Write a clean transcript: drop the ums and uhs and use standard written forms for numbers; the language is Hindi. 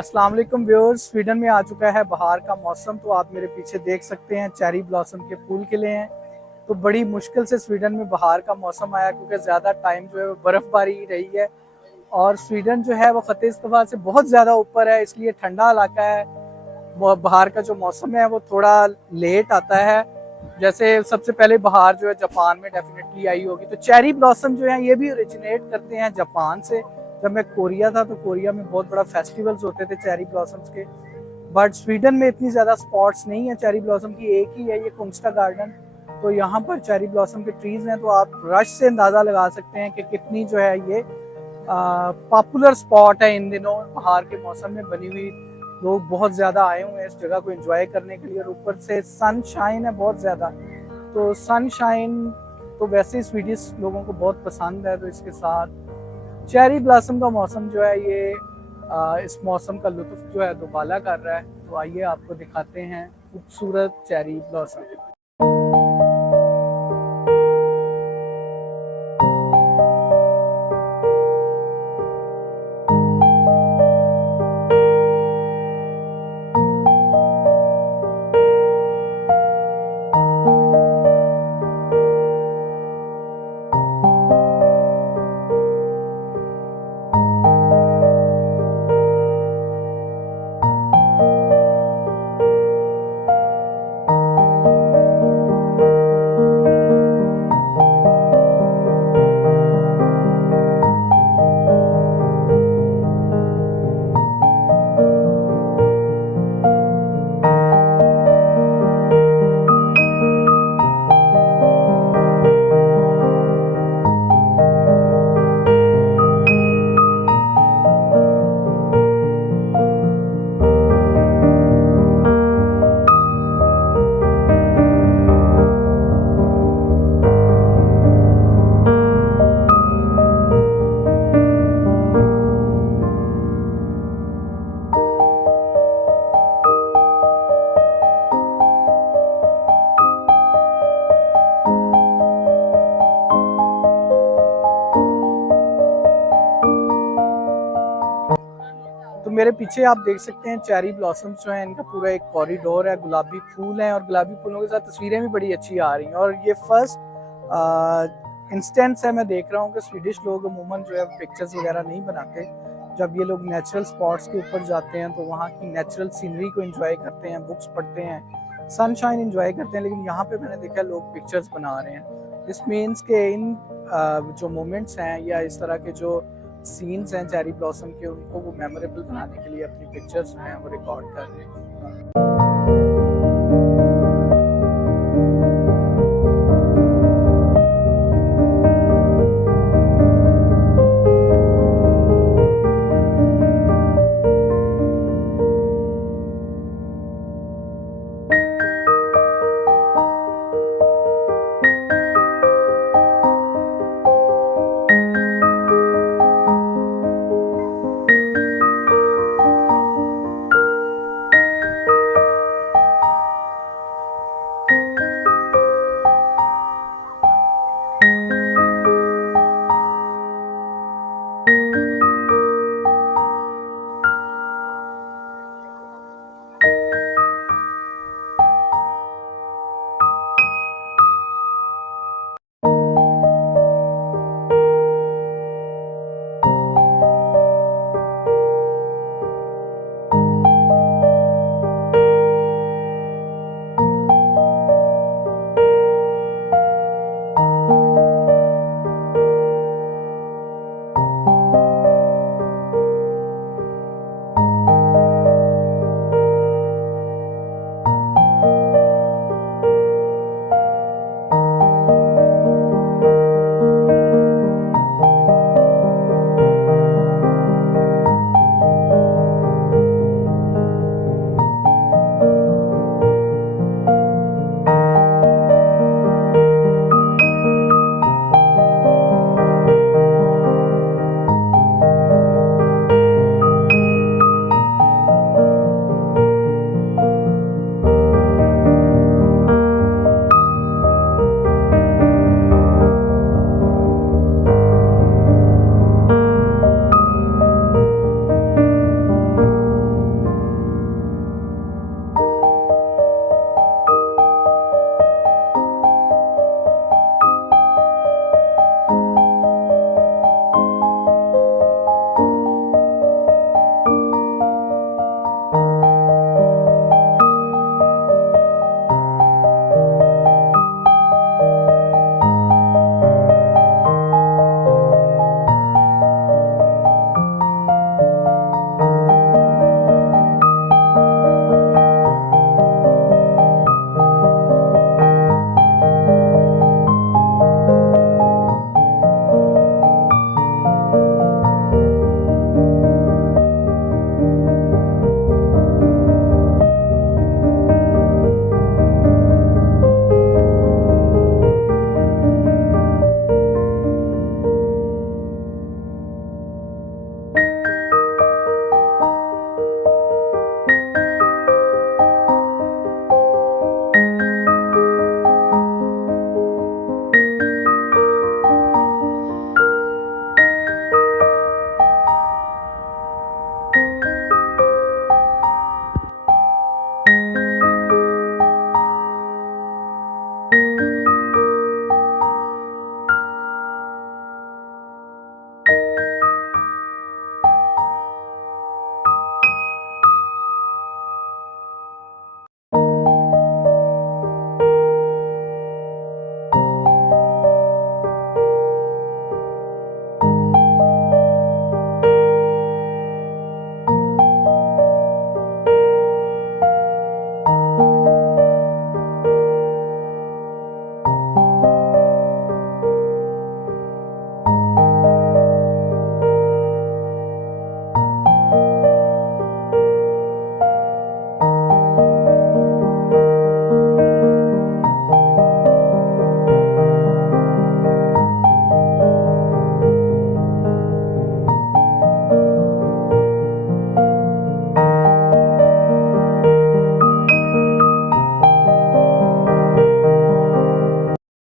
अस्सलाम वालेकुम व्यूअर्स। स्वीडन में आ चुका है बाहर का मौसम। तो आप मेरे पीछे देख सकते हैं चेरी ब्लॉसम के फूल खिले हैं। तो बड़ी मुश्किल से स्वीडन में बाहर का मौसम आया क्योंकि ज़्यादा टाइम जो है वो बर्फ़बारी ही रही है। और स्वीडन जो है वो ख़त इस्तवा से बहुत ज़्यादा ऊपर है, इसलिए ठंडा इलाका है। बाहर का जो मौसम है वो थोड़ा लेट आता है। जैसे सबसे पहले बाहर जो है जापान में डेफिनेटली आई होगी। तो चेरी ब्लॉसम जो है ये भी ओरिजिनेट करते हैं जापान से। जब मैं कोरिया था तो कोरिया में बहुत बड़ा फेस्टिवल्स होते थे चेरी ब्लॉसम्स के। बट स्वीडन में इतनी ज़्यादा स्पॉट्स नहीं है चेरी ब्लॉसम की, एक ही है ये कुंस्टा गार्डन। तो यहाँ पर चेरी ब्लॉसम के ट्रीज हैं, तो आप रश से अंदाज़ा लगा सकते हैं कि कितनी जो है ये पॉपुलर स्पॉट है इन दिनों बाहर के मौसम में बनी हुई। लोग बहुत ज़्यादा आए हुए हैं इस जगह को एंजॉय करने के लिए, और ऊपर से सनशाइन है बहुत ज़्यादा। तो सनशाइन तो वैसे ही स्वीडिश लोगों को बहुत पसंद है, तो इसके साथ चेरी ब्लॉसम का मौसम जो है ये इस मौसम का लुत्फ जो है दुबाला कर रहा है। तो आइए आपको दिखाते हैं खूबसूरत चेरी ब्लॉसम। तो मेरे पीछे आप देख सकते हैं चेरी ब्लॉसम्स जो है, इनका पूरा एक कॉरिडोर है, गुलाबी फूल हैं और गुलाबी फूलों के साथ तस्वीरें भी बड़ी अच्छी आ रही हैं। और ये फर्स्ट इंस्टेंस है, मैं देख रहा हूँ कि स्वीडिश लोग अमूमन जो है पिक्चर्स वगैरह नहीं बनाते। जब ये लोग नेचुरल स्पॉट्स के ऊपर जाते हैं तो वहाँ की नेचुरल सीनरी को एंजॉय करते हैं, बुक्स पढ़ते हैं, सनशाइन एंजॉय करते हैं। लेकिन यहाँ पे मैंने देखा लोग पिक्चर्स बना रहे हैं। दिस मीन्स के इन जो मोमेंट्स हैं या इस तरह के जो सीन्स हैं चेरी ब्लॉसम के, उनको वो मेमोरेबल बनाने के लिए अपनी पिक्चर्स हैं वो रिकॉर्ड कर रहे हैं।